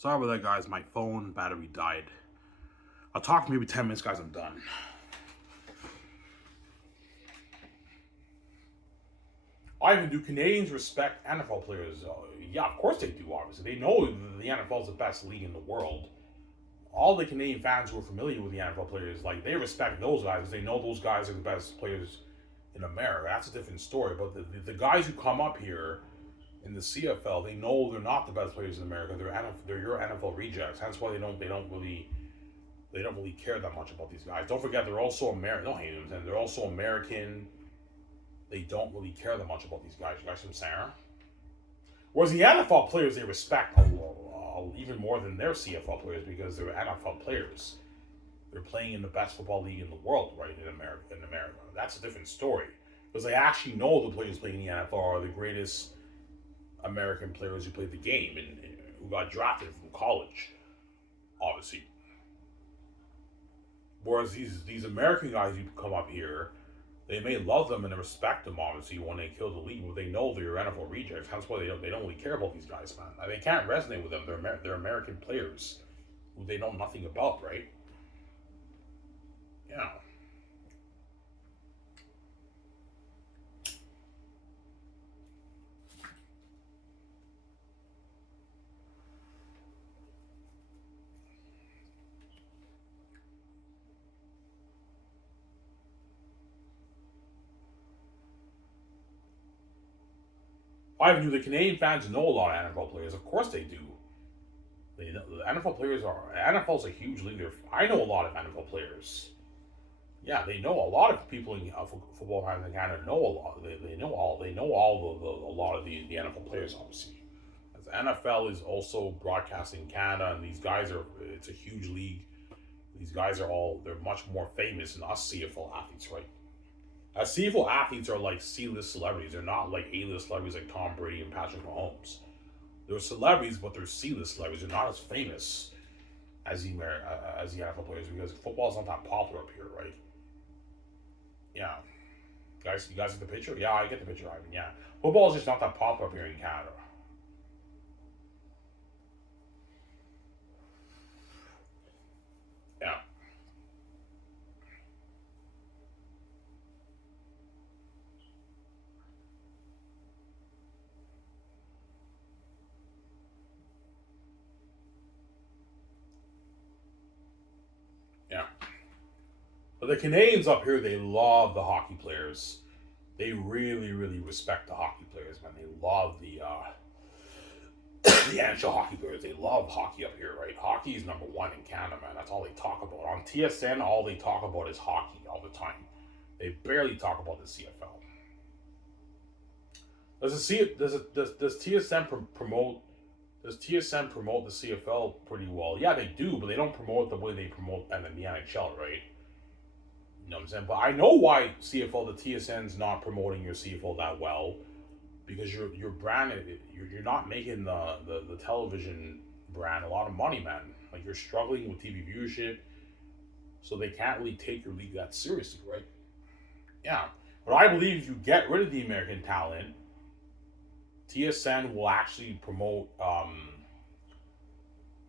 Sorry about that, guys. My phone battery died. I'll talk for maybe 10 minutes, guys. I'm done. Ivan, do Canadians respect NFL players? Yeah, of course they do, obviously. They know the NFL is the best league in the world. All the Canadian fans who are familiar with the NFL players, like, they respect those guys because they know those guys are the best players in America. That's a different story. But the guys who come up here in the CFL, they know they're not the best players in America. They're your NFL rejects. That's why they don't really care that much about these guys. Don't forget they're also American. Don't hate them, and they're also American. They don't really care that much about these guys. You guys from Sarah? Whereas the NFL players they respect even more than their CFL players because they're NFL players. They're playing in the best football league in the world, right? In America, that's a different story because they actually know the players playing in the NFL are the greatest American players who played the game and who got drafted from college, obviously. Whereas these American guys who come up here, they may love them and respect them obviously when they kill the league, but they know they're NFL rejects. That's why they don't really care about these guys, man. They can't resonate with them. They're American players who they know nothing about, right? Yeah. I do. The Canadian fans know a lot of NFL players. Of course they do. They know, the NFL players are NFL's a huge league. I know a lot of NFL players. Yeah, they know a lot of people in football fans in Canada know a lot. They know all a lot of the NFL players obviously. As the NFL is also broadcasting Canada, and these guys are it's a huge league. These guys are they're much more famous than us CFL athletes, right? CFL athletes are like C-list celebrities. They're not like A-list celebrities like Tom Brady and Patrick Mahomes. They're celebrities, but they're C-list celebrities. They're not as famous as the NFL players because football's not that popular up here, right? Yeah. Guys, you guys get the picture? Yeah, I get the picture, Ivan. Yeah. Football is just not that popular up here in Canada. Yeah. Yeah. But the Canadians up here, they love the hockey players. They really, really respect the hockey players, man. They love the NHL hockey players. They love hockey up here, right? Hockey is number one in Canada, man. That's all they talk about. On TSN, all they talk about is hockey all the time. They barely talk about the CFL. Does TSN promote does TSN promote the CFL pretty well? Yeah, they do, but they don't promote it the way they promote and the NHL, right? You know what I'm saying? But I know why CFL the TSN's not promoting your CFL that well because your brand you're not making the television brand a lot of money, man. Like you're struggling with TV viewership, so they can't really take your league that seriously, right? Yeah, but I believe if you get rid of the American talent, TSN will actually promote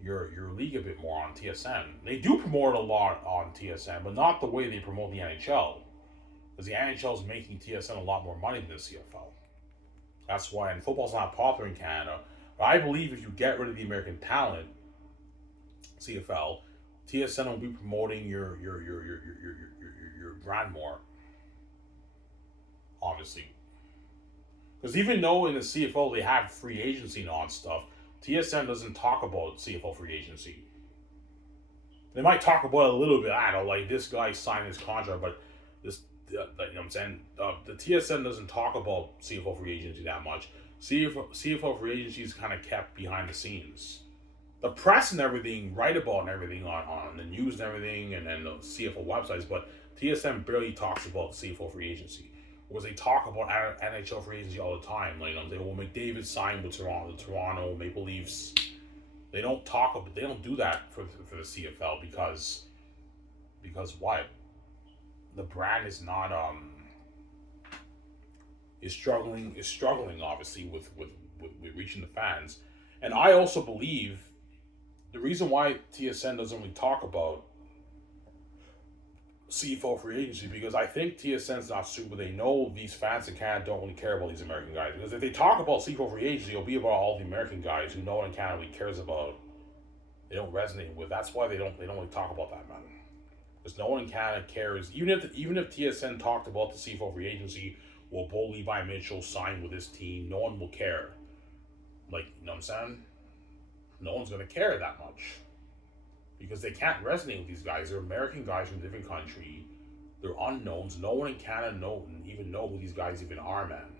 your league a bit more on TSN. They do promote a lot on TSN, but not the way they promote the NHL, because the NHL is making TSN a lot more money than the CFL. That's why, and football's not popular in Canada. But I believe if you get rid of the American talent, CFL, TSN will be promoting your brand more, obviously. Because even though in the CFL they have free agency and all that stuff, TSN doesn't talk about CFL free agency. They might talk about it a little bit. I don't know, like this guy signed his contract, but this, you know what I'm saying? The TSN doesn't talk about CFL free agency that much. CFL free agency is kind of kept behind the scenes. The press and everything write about and everything on the news and everything, and then the CFL websites, but TSN barely talks about CFL free agency. Whereas they talk about NHL free agency all the time. Like, you know, they will McDavid sign with the Toronto Maple Leafs. They don't talk about. They don't do that for the CFL because why? The brand is not is struggling obviously with reaching the fans, and I also believe The reason why TSN doesn't really talk about CFL free agency because I think TSN's not super. They know these fans in Canada don't really care about these American guys because if they talk about CFL free agency, it'll be about all the American guys who no one in Canada really cares about. They don't resonate with. That's why they don't really talk about that, man. Because no one in Canada cares. Even if TSN talked about the CFL free agency, will Bo Levi Mitchell sign with this team? No one will care. Like, you know what I'm saying? No one's gonna care that much because they can't resonate with these guys. They're American guys from a different country. They're unknowns. No one in Canada even know who these guys even are, man.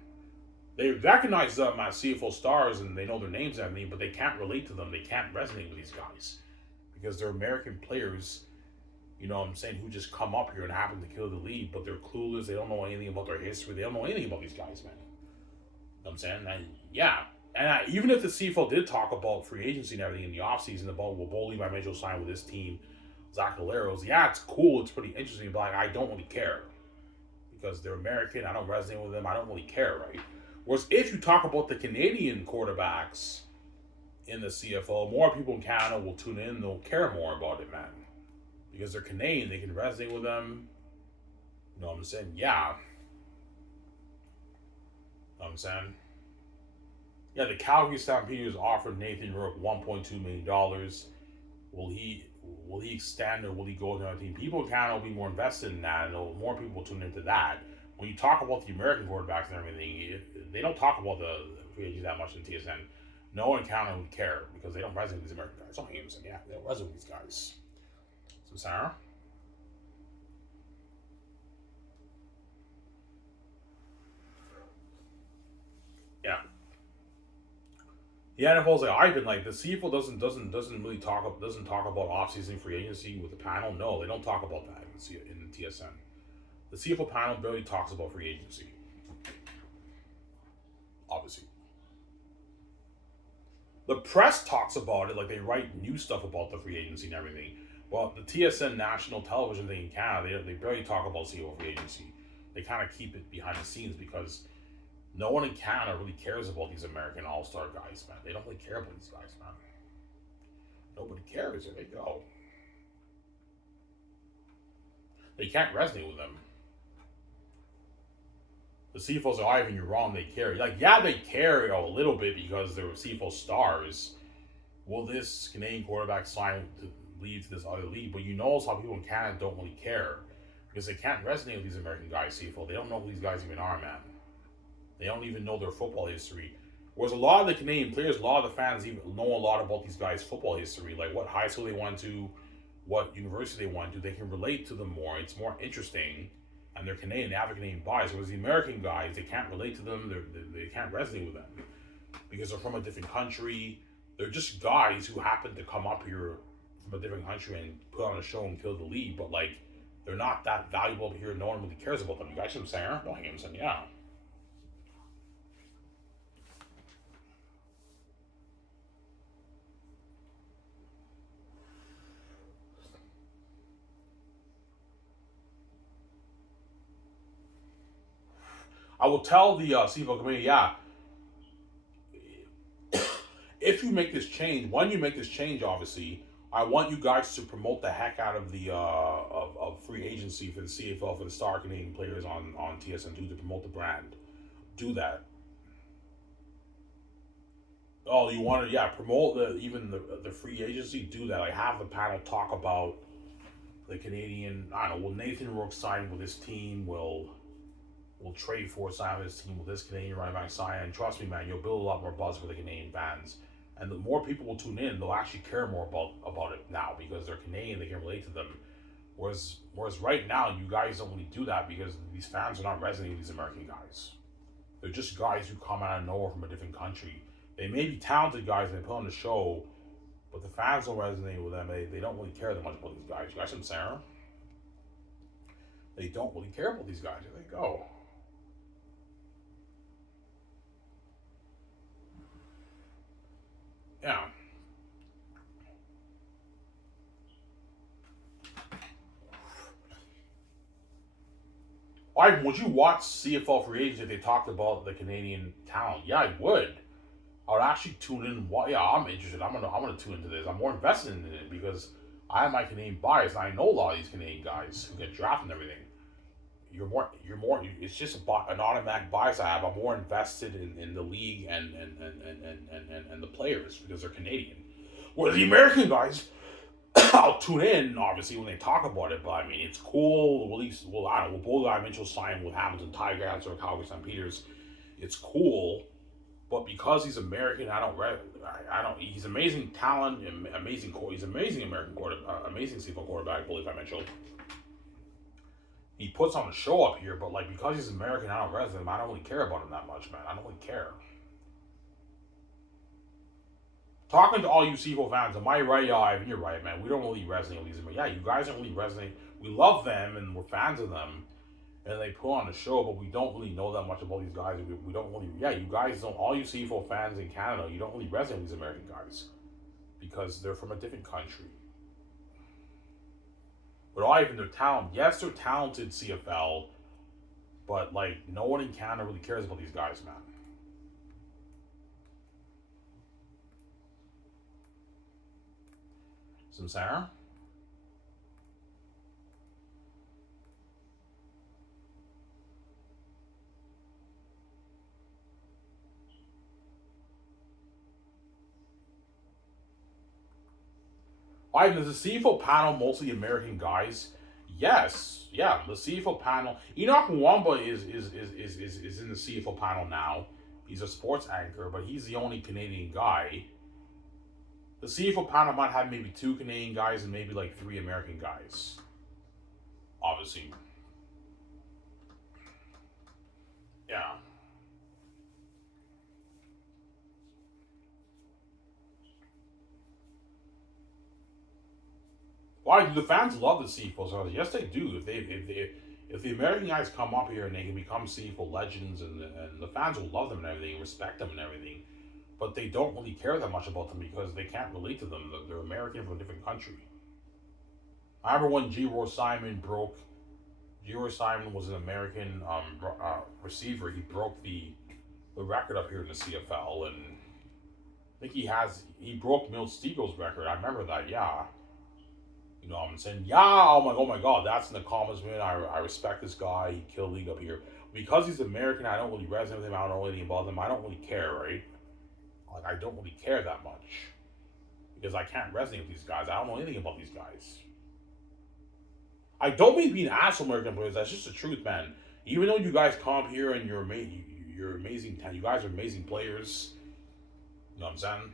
They recognize them as CFL stars and they know their names and everything, but they can't relate to them. They can't resonate with these guys because they're American players. You know what I'm saying? Who just come up here and happen to kill the league, but they're clueless. They don't know anything about their history. They don't know anything about these guys, man. You know what I'm saying? And yeah. And even if the CFL did talk about free agency and everything in the offseason about will Bo Levi Mitchell sign with this team, Zach Aleros, yeah, it's cool. It's pretty interesting, but like, I don't really care because they're American. I don't resonate with them. I don't really care, right? Whereas if you talk about the Canadian quarterbacks in the CFL, more people in Canada will tune in. They'll care more about it, man. Because they're Canadian, they can resonate with them. You know what I'm saying? Yeah. You know what I'm saying? Yeah, the Calgary Stampeders offered Nathan Rourke $1.2 million. Will he extend or will he go to another team? People in Canada will be more invested in that, and more people will tune into that. When you talk about the American quarterbacks and everything, they don't talk about the free agents that much in TSN. No one in Canada would care because they don't resonate with these American guys. I'm saying, yeah, they don't resonate with these guys. So, Sarah? Yeah. The NFL's like I've been like the CFL doesn't really talk about offseason free agency with the panel. No, they don't talk about that in TSN. The CFL panel barely talks about free agency. Obviously, the press talks about it, like they write new stuff about the free agency and everything. Well, the TSN national television thing in Canada, they barely talk about CFL free agency. They kind of keep it behind the scenes because no one in Canada really cares about these American All-Star guys, man. They don't really care about these guys, man. Nobody cares. There they go. They can't resonate with them. The CFL's like, Ivan, you're wrong. They care. Like, yeah, they care a little bit because they're CFL stars. Will this Canadian quarterback sign to lead to this other league? But you know how people in Canada don't really care because they can't resonate with these American guys, CFL. They don't know who these guys even are, man. They don't even know their football history. Whereas a lot of the Canadian players, a lot of the fans even know a lot about these guys' football history, like what high school they went to, what university they went to. They can relate to them more. It's more interesting. And they're Canadian, they have a Canadian bias. Whereas the American guys, they can't relate to them. They can't resonate with them because they're from a different country. They're just guys who happen to come up here from a different country and put on a show and kill the lead. But like, they're not that valuable here. No one really cares about them. You guys know what I'm saying? No, I'm saying, yeah. I will tell the CFL committee, yeah, if you make this change, when you make this change, obviously, I want you guys to promote the heck out of the of free agency for the CFL for the star Canadian players on TSN2 to promote the brand. Do that. Oh, you want to promote the free agency? Do that. Like have the panel talk about the Canadian. I don't know. Will Nathan Rourke sign with this team? Will trade for sign with this team? Will this Canadian running back sign? And trust me, man, you'll build a lot more buzz for the Canadian fans. And the more people will tune in, they'll actually care more about it now because they're Canadian. They can relate to them. Whereas right now, you guys don't really do that because these fans are not resonating with these American guys. They're just guys who come out of nowhere from a different country. They may be talented guys and they put on the show, but the fans don't resonate with them. They don't really care that much about these guys. You guys know Sarah? They don't really care about these guys. There they go. Yeah. Would you watch CFL free agents if they talked about the Canadian talent? Yeah, I would. I would actually tune in. What? Yeah, I'm interested. I'm gonna tune into this. I'm more invested in it because I have my Canadian bias. And I know a lot of these Canadian guys who get drafted and everything. It's just an automatic bias I have. I'm more invested in the league and the players because they're Canadian. Whereas the American guys, I'll tune in obviously when they talk about it. But I mean, it's cool. At least, well, I don't know. Bold Mitchell signed with Hamilton Tigers or Calgary Stampeders. It's cool. But because he's American, I don't. He's amazing talent, amazing. He's amazing American quarterback, amazing CFL quarterback. I believe I mentioned. He puts on a show up here, but like because he's American, I don't resonate him. I don't really care about him that much, man. I don't really care. Talking to all you CFL fans, am I right? Yeah, Ivan, you're right, man. We don't really resonate with these. Yeah, you guys don't really resonate. We love them and we're fans of them, and they put on a show, but we don't really know that much about these guys. We don't really. Yeah, you guys don't. All you CFL fans in Canada, you don't really resonate with these American guys because they're from a different country. But all even their talent, yes, they're talented CFL, but like no one in Canada really cares about these guys, man. Some Sarah? Ivan, is the CFL panel mostly American guys? Yes, yeah, the CFL panel. Enoch Mwamba is in the CFL panel now. He's a sports anchor, but he's the only Canadian guy. The CFL panel might have maybe two Canadian guys and maybe like three American guys. Obviously. Yeah. Why do the fans love the CFL? So yes, they do. If the American guys come up here and they can become CFL legends and the fans will love them and everything, respect them and everything, but they don't really care that much about them because they can't relate to them. They're American from a different country. I remember when G. Simon broke. G. Simon was an American receiver. He broke the record up here in the CFL, and I think he broke Milt Steagle's record. I remember that. Yeah. You know, I'm saying, yeah, oh my god, that's an accomplishment. I respect this guy. He killed league up here. Because he's American, I don't really resonate with him. I don't know anything about him. I don't really care, right? Like, I don't really care that much. Because I can't resonate with these guys. I don't know anything about these guys. I don't mean being asshole American players. That's just the truth, man. Even though you guys come up here and you're amazing, you guys are amazing players. You know what I'm saying?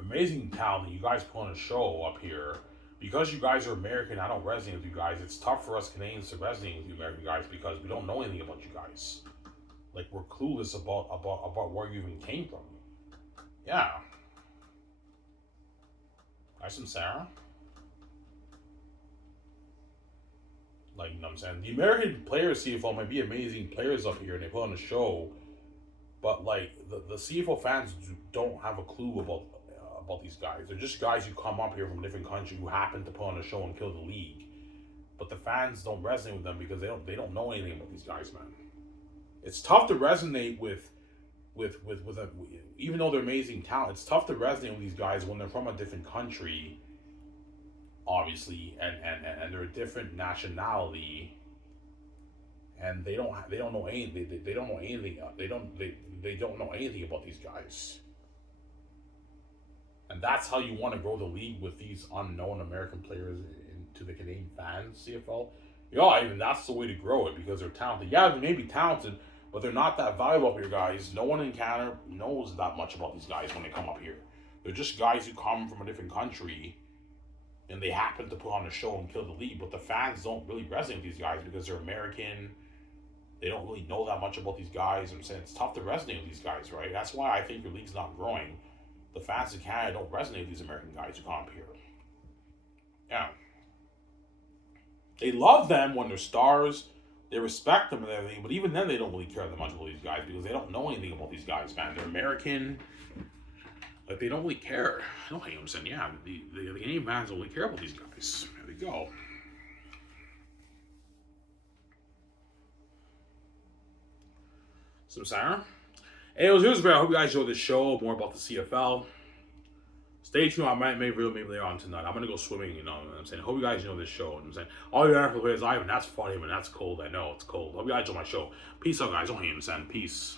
Amazing talent. You guys put on a show up here. Because you guys are American, I don't resonate with you guys. It's tough for us Canadians to resonate with you American guys because we don't know anything about you guys. Like we're clueless about where you even came from. Yeah. Nice and Sarah. Like, you know what I'm saying? The American players CFL might be amazing players up here and they put on a show, but like the CFL fans don't have a clue about these guys. They're just guys who come up here from a different country who happen to put on a show and kill the league. But the fans don't resonate with them because they don't know anything about these guys, man. It's tough to resonate with even though they're amazing talent. It's tough to resonate with these guys when they're from a different country, obviously, and they're a different nationality, and they don't know anything. They don't know anything. They don't know anything about these guys. And that's how you want to grow the league with these unknown American players into the Canadian fans, CFL. Yeah, even that's the way to grow it because they're talented. Yeah, they may be talented, but they're not that valuable up here, guys. No one in Canada knows that much about these guys when they come up here. They're just guys who come from a different country and they happen to put on a show and kill the league, but the fans don't really resonate with these guys because they're American. They don't really know that much about these guys. I'm saying it's tough to resonate with these guys, right? That's why I think your league's not growing. The fans in Canada don't resonate with these American guys who come up here. Yeah. They love them when they're stars. They respect them and everything, but even then they don't really care that much about these guys because they don't know anything about these guys, man. They're American. Like, they don't really care. I don't hate them saying, yeah, the Canadian fans don't really care about these guys. There we go. So, Sarah? Anyways, here's where I hope you guys enjoyed this show. More about the CFL. Stay tuned. I might make a video maybe later on tonight. I'm gonna go swimming. You know what I'm saying? Hope you guys know this show. You know what I'm saying? All your NFL players, Ivan. That's funny, man. That's cold. I know it's cold. Hope you guys enjoy my show. Peace out, guys. Don't hate him, son. Peace.